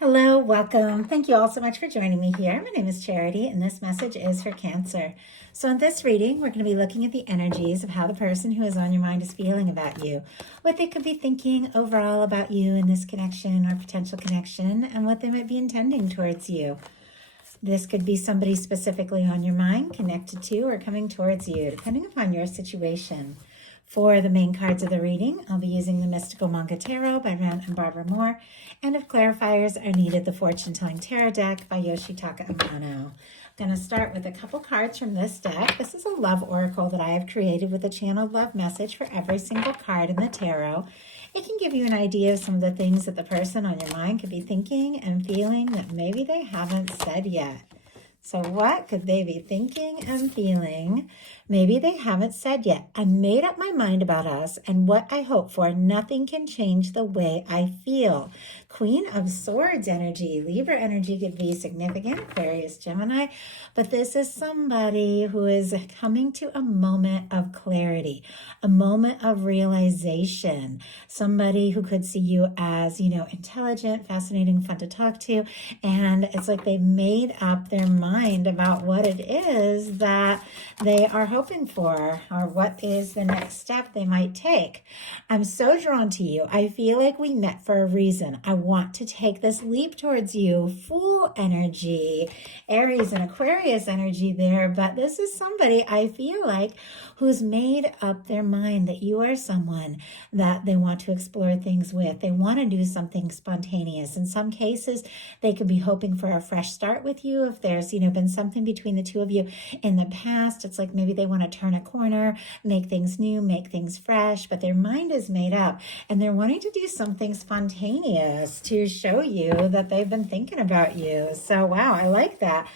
Hello, welcome. Thank you all so much for joining me here. My name is Charity, and this message is for Cancer. So, in this reading, we're going to be looking at the energies of how the person who is on your mind is feeling about you, what they could be thinking overall about you in this connection or potential connection, and what they might be intending towards you. This could be somebody specifically on your mind, connected to, or coming towards you, depending upon your situation. For the main cards of the reading, I'll be using the Mystical Manga Tarot by Ren and Barbara Moore. And if clarifiers are needed, the Fortune Telling Tarot deck by Yoshitaka Amano. I'm going to start with a couple cards from this deck. This is a love oracle that I have created with a channeled love message for every single card in the tarot. It can give you an idea of some of the things that the person on your mind could be thinking and feeling that maybe they haven't said yet. So what could they be thinking and feeling? Maybe they haven't said yet. I made up my mind about us and what I hope for. Nothing can change the way I feel. Queen of Swords energy. Libra energy could be significant. Aquarius, Gemini. But this is somebody who is coming to a moment of clarity, a moment of realization. Somebody who could see you as, intelligent, fascinating, fun to talk to. And it's like they've made up their mind about what it is that they are hoping for, or what is the next step they might take. I'm so drawn to you. I feel like we met for a reason. I want to take this leap towards you. Fool energy, Aries and Aquarius energy there, but this is somebody I feel like who's made up their mind that you are someone that they want to explore things with. They want to do something spontaneous. In some cases, they could be hoping for a fresh start with you. If there's, been something between the two of you in the past, it's like maybe they want to turn a corner, make things new, make things fresh, but their mind is made up and they're wanting to do something spontaneous to show you that they've been thinking about you. So, wow, I like that.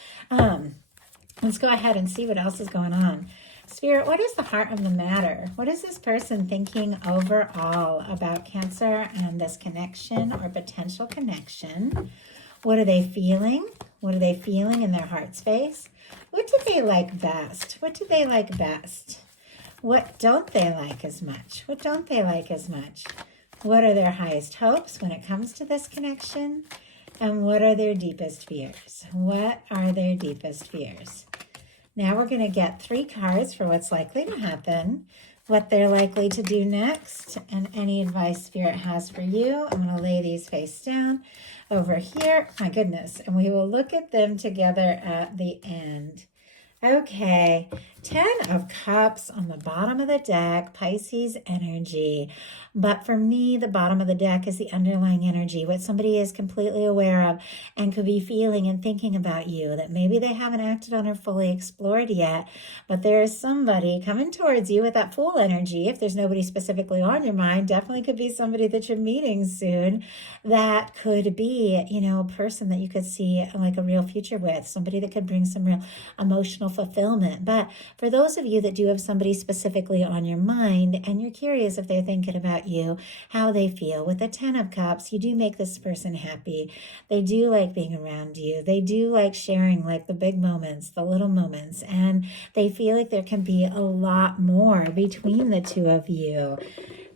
Let's go ahead and see what else is going on. Spirit, what is the heart of the matter? What is this person thinking overall about Cancer and this connection or potential connection? What are they feeling? What are they feeling in their heart space? What do they like best? What do they like best? What don't they like as much? What don't they like as much? What are their highest hopes when it comes to this connection? And what are their deepest fears? What are their deepest fears? Now we're going to get 3 cards for what's likely to happen, what they're likely to do next, and any advice Spirit has for you. I'm going to lay these face down over here. My goodness. And we will look at them together at the end. Okay, 10 of Cups on the bottom of the deck, Pisces energy. But for me, the bottom of the deck is the underlying energy, what somebody is completely aware of and could be feeling and thinking about you that maybe they haven't acted on or fully explored yet. But there is somebody coming towards you with that Fool energy. If there's nobody specifically on your mind, definitely could be somebody that you're meeting soon. That could be, a person that you could see like a real future with, somebody that could bring some real emotional fulfillment. But for those of you that do have somebody specifically on your mind and you're curious if they're thinking about you, how they feel, with the 10 of Cups, you do make this person happy. They do like being around you. They do like sharing like the big moments, the little moments, and they feel like there can be a lot more between the two of you.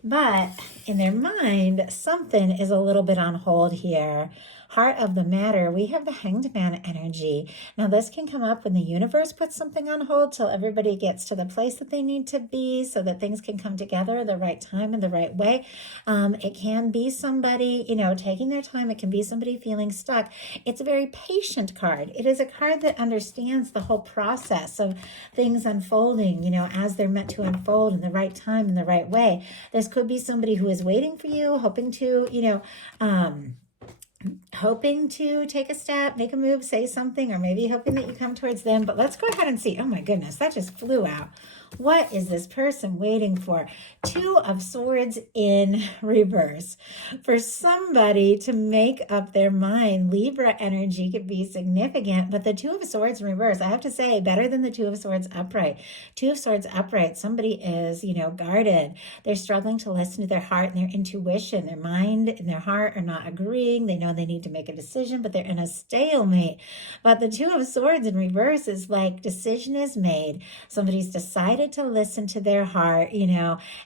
But in their mind, something is a little bit on hold here. Heart of the matter, we have the Hanged Man energy. Now, this can come up when the universe puts something on hold till everybody gets to the place that they need to be so that things can come together the right time and the right way. It can be somebody, taking their time. It can be somebody feeling stuck. It's a very patient card. It is a card that understands the whole process of things unfolding, as they're meant to unfold in the right time, in the right way. This could be somebody who is waiting for you, hoping to, hoping to take a step, make a move, say something, or maybe hoping that you come towards them. But let's go ahead and see. Oh my goodness, that just flew out. What is this person waiting for? 2 of Swords in reverse. For somebody to make up their mind, Libra energy could be significant, but the 2 of Swords in reverse, I have to say, better than the 2 of Swords upright. 2 of Swords upright, somebody is, guarded. They're struggling to listen to their heart and their intuition. Their mind and their heart are not agreeing. They know know they need to make a decision, but they're in a stalemate. But the Two of Swords in reverse is like decision is made. Somebody's decided to listen to their heart,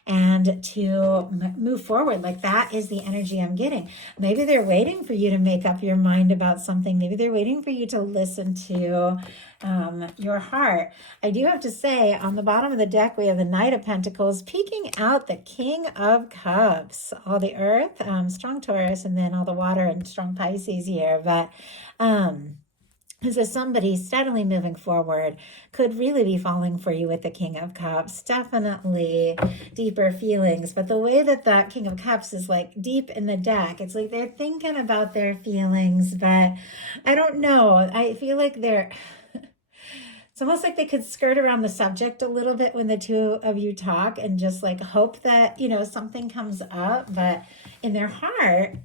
and to move forward. Like that is the energy I'm getting. Maybe they're waiting for you to make up your mind about something. Maybe they're waiting for you to listen to your heart. I do have to say, on the bottom of the deck, we have the Knight of Pentacles peeking out the King of Cups. All the earth, strong Taurus, and then all the water and strong Pisces here. But so somebody steadily moving forward could really be falling for you with the King of Cups. Definitely deeper feelings. But the way that that King of Cups is like deep in the deck, it's like they're thinking about their feelings, but I don't know. I feel like it's almost like they could skirt around the subject a little bit when the two of you talk and just like hope that, something comes up. But in their heart,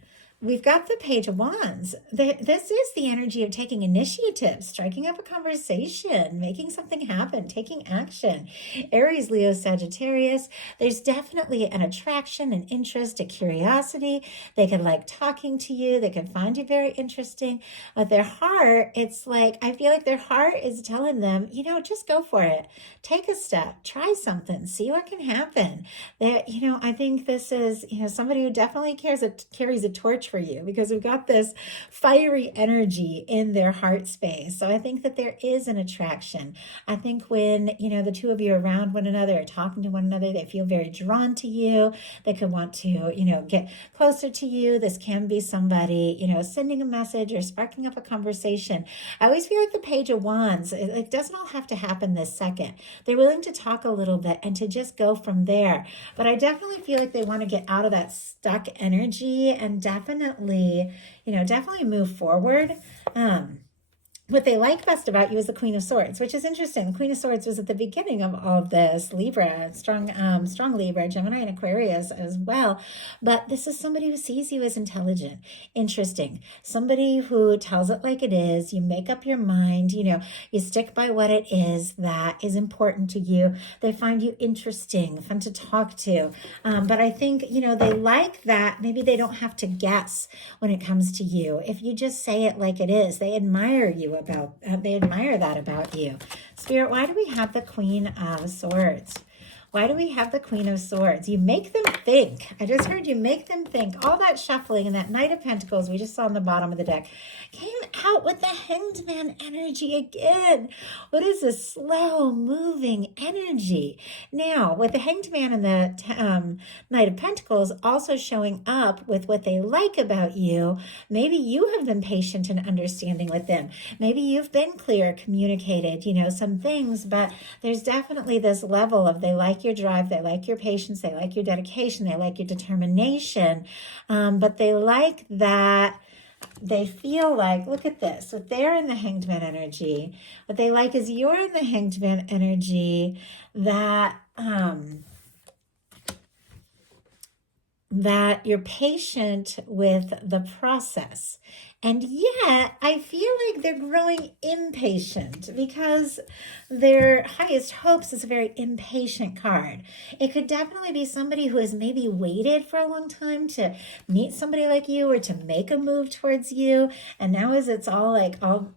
we've got the Page of Wands. This is the energy of taking initiative, striking up a conversation, making something happen, taking action. Aries, Leo, Sagittarius. There's definitely an attraction, an interest, a curiosity. They could like talking to you. They could find you very interesting. But their heart, it's like, I feel like their heart is telling them, just go for it. Take a step, try something, see what can happen. I think this is, somebody who definitely carries a torch for you, because we've got this fiery energy in their heart space. So I think that there is an attraction. I think when, the two of you are around one another or talking to one another, they feel very drawn to you. They could want to, get closer to you. This can be somebody, sending a message or sparking up a conversation. I always feel like the Page of Wands, it doesn't all have to happen this second. They're willing to talk a little bit and to just go from there. But I definitely feel like they want to get out of that stuck energy and definitely move forward. What they like best about you is the Queen of Swords, which is interesting. The Queen of Swords was at the beginning of all of this. Libra, strong Libra, Gemini, and Aquarius as well. But this is somebody who sees you as intelligent, interesting, somebody who tells it like it is. You make up your mind, you stick by what it is that is important to you. They find you interesting, fun to talk to. But I think, they like that. Maybe they don't have to guess when it comes to you. If you just say it like it is, they admire that about you. Spirit, why do we have the Queen of Swords? Why do we have the Queen of Swords? You make them think. I just heard you make them think. All that shuffling and that Knight of Pentacles we just saw on the bottom of the deck came out with the Hanged Man energy again. What is this slow moving energy? Now, with the Hanged Man and the Knight of Pentacles also showing up with what they like about you, maybe you have been patient and understanding with them. Maybe you've been clear, communicated, some things, but there's definitely this level of they like your drive, they like your patience, they like your dedication, they like your determination, but they like that. They feel like, look at this, so they're in the Hanged Man energy. What they like is you're in the Hanged Man energy, that you're patient with the process. And yet, I feel like they're growing impatient, because their highest hopes is a very impatient card. It could definitely be somebody who has maybe waited for a long time to meet somebody like you or to make a move towards you. And now as it's all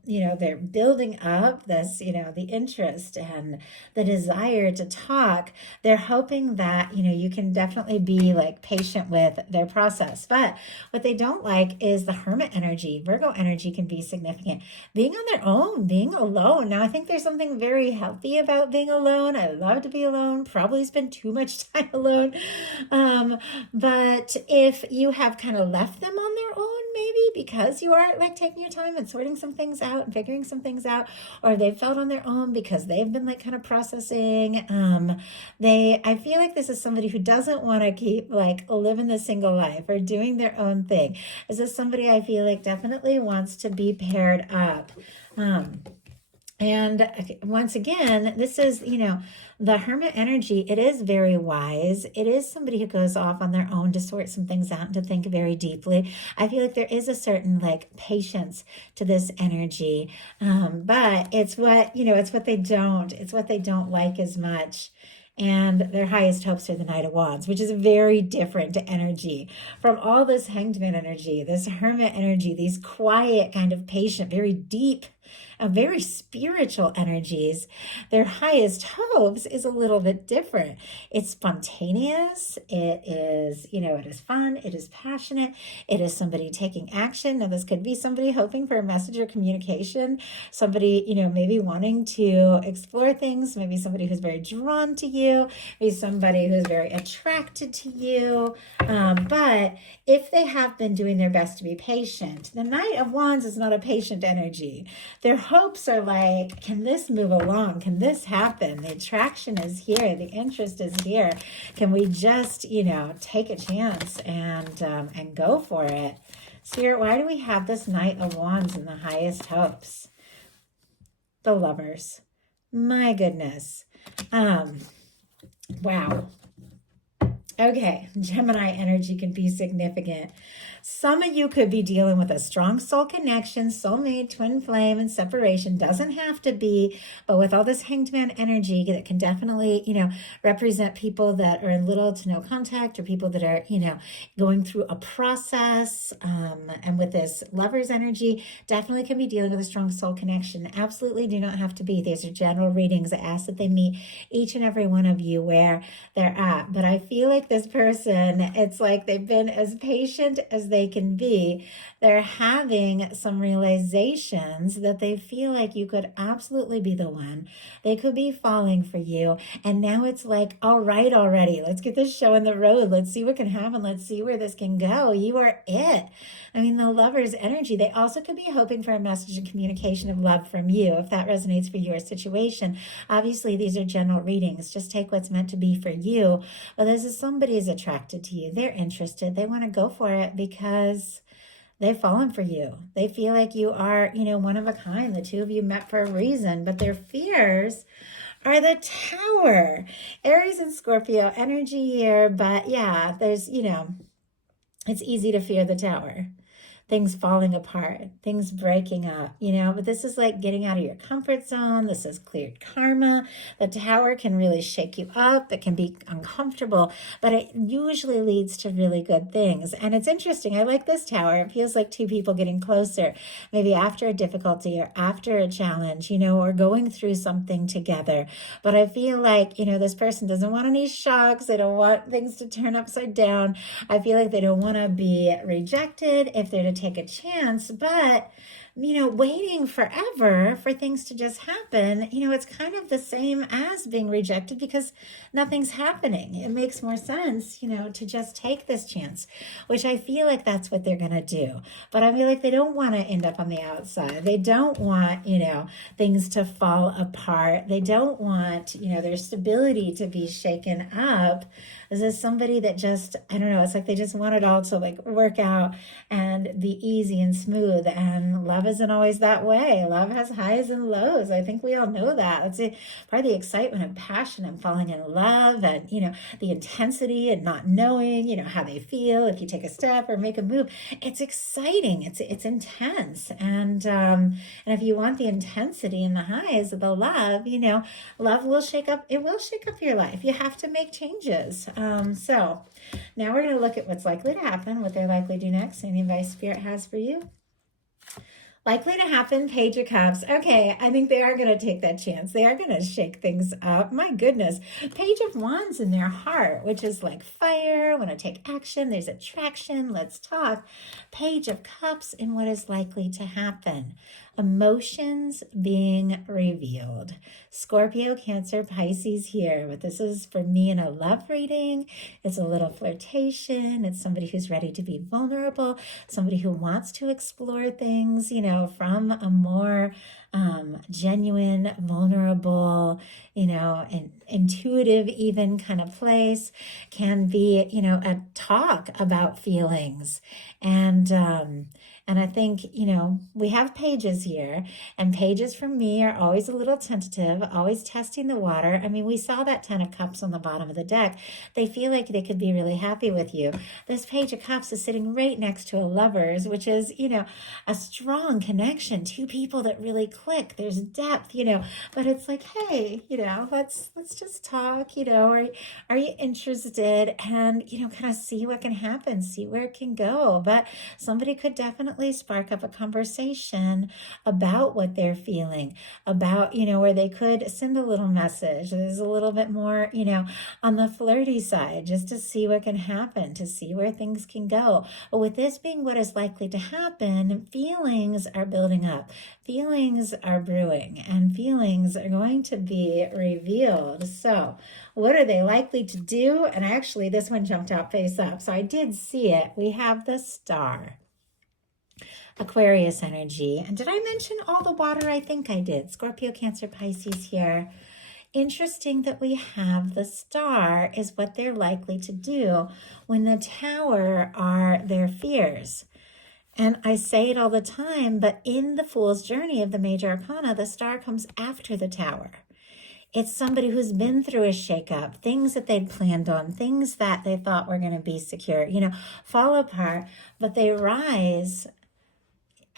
they're building up this, the interest and the desire to talk, they're hoping that, you can definitely be like patient with their process. But what they don't like is the Hermit energy. Virgo energy can be significant. Being on their own, being alone. Now, I think there's something very healthy about being alone. I love to be alone, probably spend too much time alone. But if you have kind of left them on their own, maybe because you are like taking your time and sorting some things out and figuring some things out, or they've felt on their own because they've been like kind of processing. I feel like this is somebody who doesn't want to keep like living the single life or doing their own thing. This is somebody I feel like definitely wants to be paired up. And once again, this is, the Hermit energy. It is very wise. It is somebody who goes off on their own to sort some things out and to think very deeply. I feel like there is a certain like patience to this energy. But it's what they don't like as much. and their highest hopes are the Knight of Wands, which is a very different energy from all this Hanged Man energy, this Hermit energy, these quiet, kind of patient, very deep, very spiritual energies. Their highest hopes is a little bit different. It's spontaneous. It is, it is fun. It is passionate. It is somebody taking action. Now, this could be somebody hoping for a message or communication, somebody, maybe wanting to explore things, maybe somebody who's very drawn to you, maybe somebody who's very attracted to you. But if they have been doing their best to be patient, the Knight of Wands is not a patient energy. Their hopes are like, can this move along? Can this happen? The attraction is here. The interest is here. Can we just, take a chance and go for it? Spirit, why do we have this Knight of Wands in the highest hopes? The Lovers. My goodness. Wow. Okay, Gemini energy can be significant. Some of you could be dealing with a strong soul connection, soulmate, twin flame, and separation. Doesn't have to be, but with all this Hanged Man energy, that can definitely, represent people that are in little to no contact, or people that are, going through a process. And with this Lover's energy, definitely can be dealing with a strong soul connection. Absolutely do not have to be. These are general readings. I ask that they meet each and every one of you where they're at. But I feel like this person, it's like they've been as patient as they can be. They're having some realizations that they feel like you could absolutely be the one. They could be falling for you. And now it's like, all right, already, let's get this show on the road. Let's see what can happen. Let's see where this can go. You are it. I mean, the Lover's energy, they also could be hoping for a message and communication of love from you, if that resonates for your situation. Obviously, these are general readings. Just take what's meant to be for you. But this is somebody is attracted to you. They're interested. They want to go for it because they've fallen for you. They feel like you are, one of a kind. The two of you met for a reason, but their fears are the Tower. Aries and Scorpio energy here, but yeah, there's, it's easy to fear the Tower. Things falling apart, things breaking up, but this is like getting out of your comfort zone. This is cleared karma. The Tower can really shake you up. It can be uncomfortable, but it usually leads to really good things. And it's interesting. I like this Tower. It feels like two people getting closer, maybe after a difficulty or after a challenge, or going through something together. But I feel like, this person doesn't want any shocks. They don't want things to turn upside down. I feel like they don't want to be rejected if they're to take a chance, but waiting forever for things to just happen, it's kind of the same as being rejected because nothing's happening. It makes more sense, to just take this chance, which I feel like that's what they're going to do. But I feel like they don't want to end up on the outside. They don't want, things to fall apart. They don't want, their stability to be shaken up. This is somebody that just, I don't know, it's like they just want it all to like work out and be easy and smooth. And love isn't always that way. Love has highs and lows. I think we all know that. It's part of the excitement and passion and falling in love and, the intensity and not knowing, how they feel if you take a step or make a move. It's exciting. It's intense. And if you want the intensity and the highs of the love, love will shake up. It will shake up your life. You have to make changes. So now we're going to look at what's likely to happen, what they're likely to do next, any advice Spirit has for you. Likely to happen, Page of Cups. Okay, I think they are going to take that chance. They are going to shake things up. My goodness. Page of Wands in their heart, which is like fire, want to take action. There's attraction. Let's talk. Page of Cups in what is likely to happen. Emotions being revealed. Scorpio, Cancer, Pisces here. But this is for me in a love reading. It's a little flirtation. It's somebody who's ready to be vulnerable. Somebody who wants to explore things, from a more genuine, vulnerable, intuitive even kind of place. Can be, a talk about feelings and And I think, we have pages here, and pages for me are always a little tentative, always testing the water. I mean, we saw that 10 of cups on the bottom of the deck. They feel like they could be really happy with you. This page of cups is sitting right next to a lovers, which is, a strong connection, two people that really click. There's depth, but it's like, hey, let's just talk, are you interested? And, kind of see what can happen, see where it can go. But somebody could definitely spark up a conversation about what they're feeling, about, where they could send a little message. There's a little bit more, on the flirty side, just to see what can happen, to see where things can go. But with this being what is likely to happen, feelings are building up, feelings are brewing, and feelings are going to be revealed. So what are they likely to do? And actually, this one jumped out face up, so I did see it. We have the Star. Aquarius energy. And did I mention all the water? I think I did. Scorpio, Cancer, Pisces here. Interesting that we have the Star is what they're likely to do when the Tower are their fears. And I say it all the time, but in the Fool's Journey of the Major Arcana, the Star comes after the Tower. It's somebody who's been through a shakeup, things that they'd planned on, things that they thought were going to be secure, fall apart, but they rise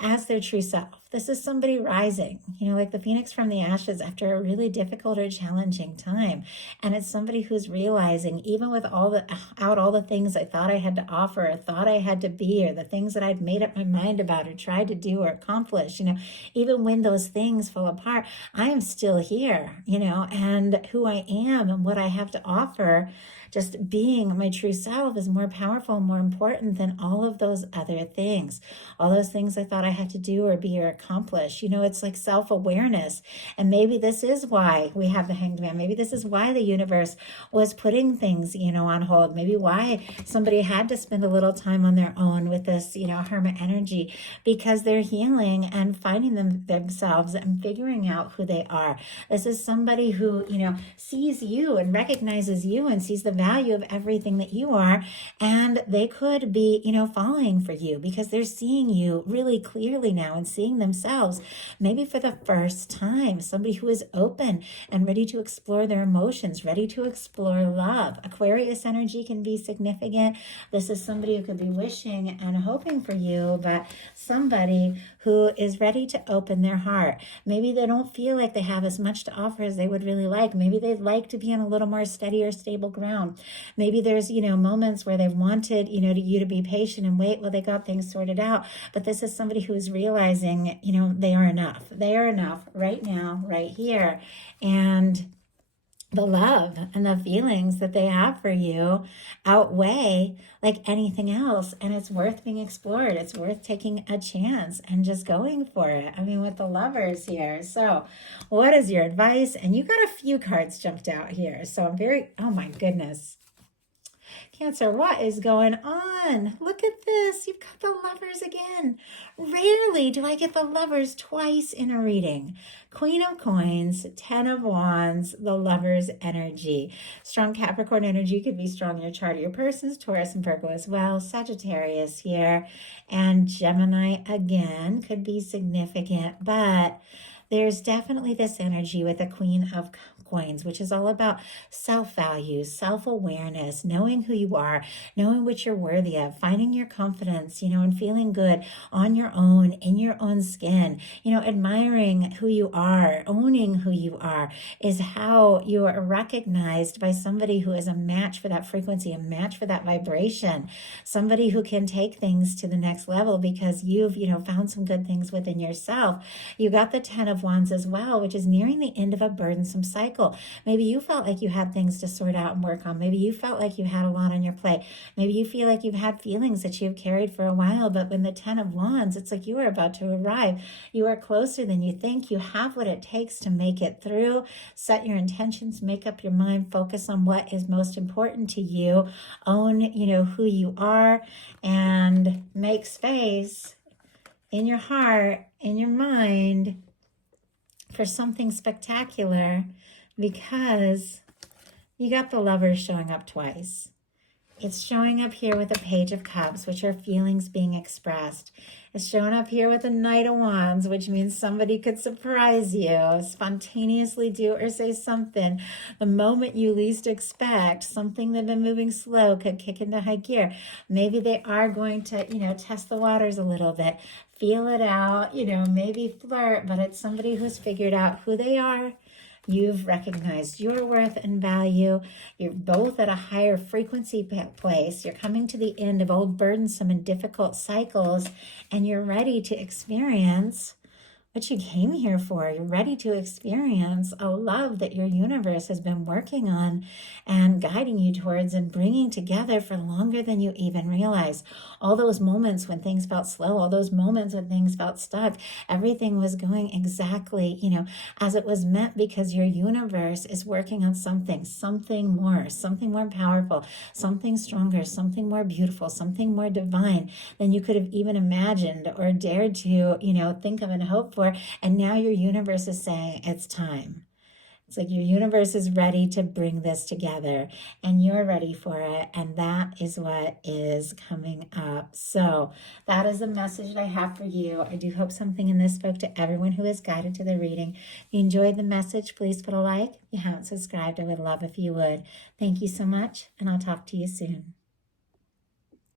as their true self. This is somebody rising, like the phoenix from the ashes after a really difficult or challenging time. And it's somebody who's realizing, even with all the things I thought I had to offer, or thought I had to be, or the things that I'd made up my mind about or tried to do or accomplish, even when those things fall apart, I am still here, and who I am and what I have to offer, just being my true self, is more powerful, more important than all of those other things. All those things I thought I had to do or be or accomplish. It's like self-awareness. And maybe this is why we have the Hanged Man. Maybe this is why the universe was putting things, on hold. Maybe why somebody had to spend a little time on their own with this, hermit energy, because they're healing and finding themselves and figuring out who they are. This is somebody who, sees you and recognizes you and sees the value of everything that you are. And they could be, falling for you because they're seeing you really clearly now and seeing themselves maybe for the first time. Somebody who is open and ready to explore their emotions, ready to explore love. Aquarius energy can be significant. This is somebody who could be wishing and hoping for you, but somebody who is ready to open their heart. Maybe they don't feel like they have as much to offer as they would really like. Maybe they'd like to be on a little more steady or stable ground. Maybe there's, moments where they've wanted, you to be patient and wait while they got things sorted out. But this is somebody who is realizing, they are enough. They are enough right now, right here. And the love and the feelings that they have for you outweigh like anything else. And it's worth being explored. It's worth taking a chance and just going for it. I mean, with the Lovers here. So what is your advice? And you got a few cards jumped out here. So I'm oh my goodness. Cancer, what is going on? Look at this. You've got the Lovers again. Rarely do I get the Lovers twice in a reading. Queen of Coins, 10 of Wands, the Lovers energy. Strong Capricorn energy could be strong in your chart of your persons, Taurus and Virgo as well. Sagittarius here. And Gemini again could be significant, but there's definitely this energy with the Queen of Coins, which is all about self-value, self-awareness, knowing who you are, knowing what you're worthy of, finding your confidence, and feeling good on your own, in your own skin, admiring who you are, owning who you are is how you are recognized by somebody who is a match for that frequency, a match for that vibration, somebody who can take things to the next level because you've, found some good things within yourself. You got the 10 of Wands as well, which is nearing the end of a burdensome cycle. Maybe you felt like you had things to sort out and work on. Maybe you felt like you had a lot on your plate. Maybe you feel like you've had feelings that you've carried for a while, but when the 10 of Wands, it's like you are about to arrive. You are closer than you think. You have what it takes to make it through. Set your intentions, make up your mind, focus on what is most important to you, own, who you are, and make space in your heart, in your mind for something spectacular, because you got the Lovers showing up twice. It's showing up here with a Page of Cups, which are feelings being expressed. It's showing up here with a Knight of Wands, which means somebody could surprise you, spontaneously do or say something the moment you least expect. Something that's been moving slow could kick into high gear. Maybe they are going to, test the waters a little bit, feel it out, maybe flirt, but it's somebody who's figured out who they are. You've recognized your worth and value. You're both at a higher frequency place. You're coming to the end of old burdensome and difficult cycles, and you're ready to experience what you came here for. You're ready to experience a love that your universe has been working on and guiding you towards and bringing together for longer than you even realize. All those moments when things felt slow, all those moments when things felt stuck, everything was going exactly, as it was meant, because your universe is working on something more powerful, something stronger, something more beautiful, something more divine than you could have even imagined or dared to, think of and hope for. And now your universe is saying it's time. It's like your universe is ready to bring this together, and you're ready for it. And that is what is coming up. So that is the message that I have for you. I do hope something in this spoke to everyone who is guided to the reading. If you enjoyed the message, please put a like. If you haven't subscribed, I would love if you would. Thank you so much, and I'll talk to you soon.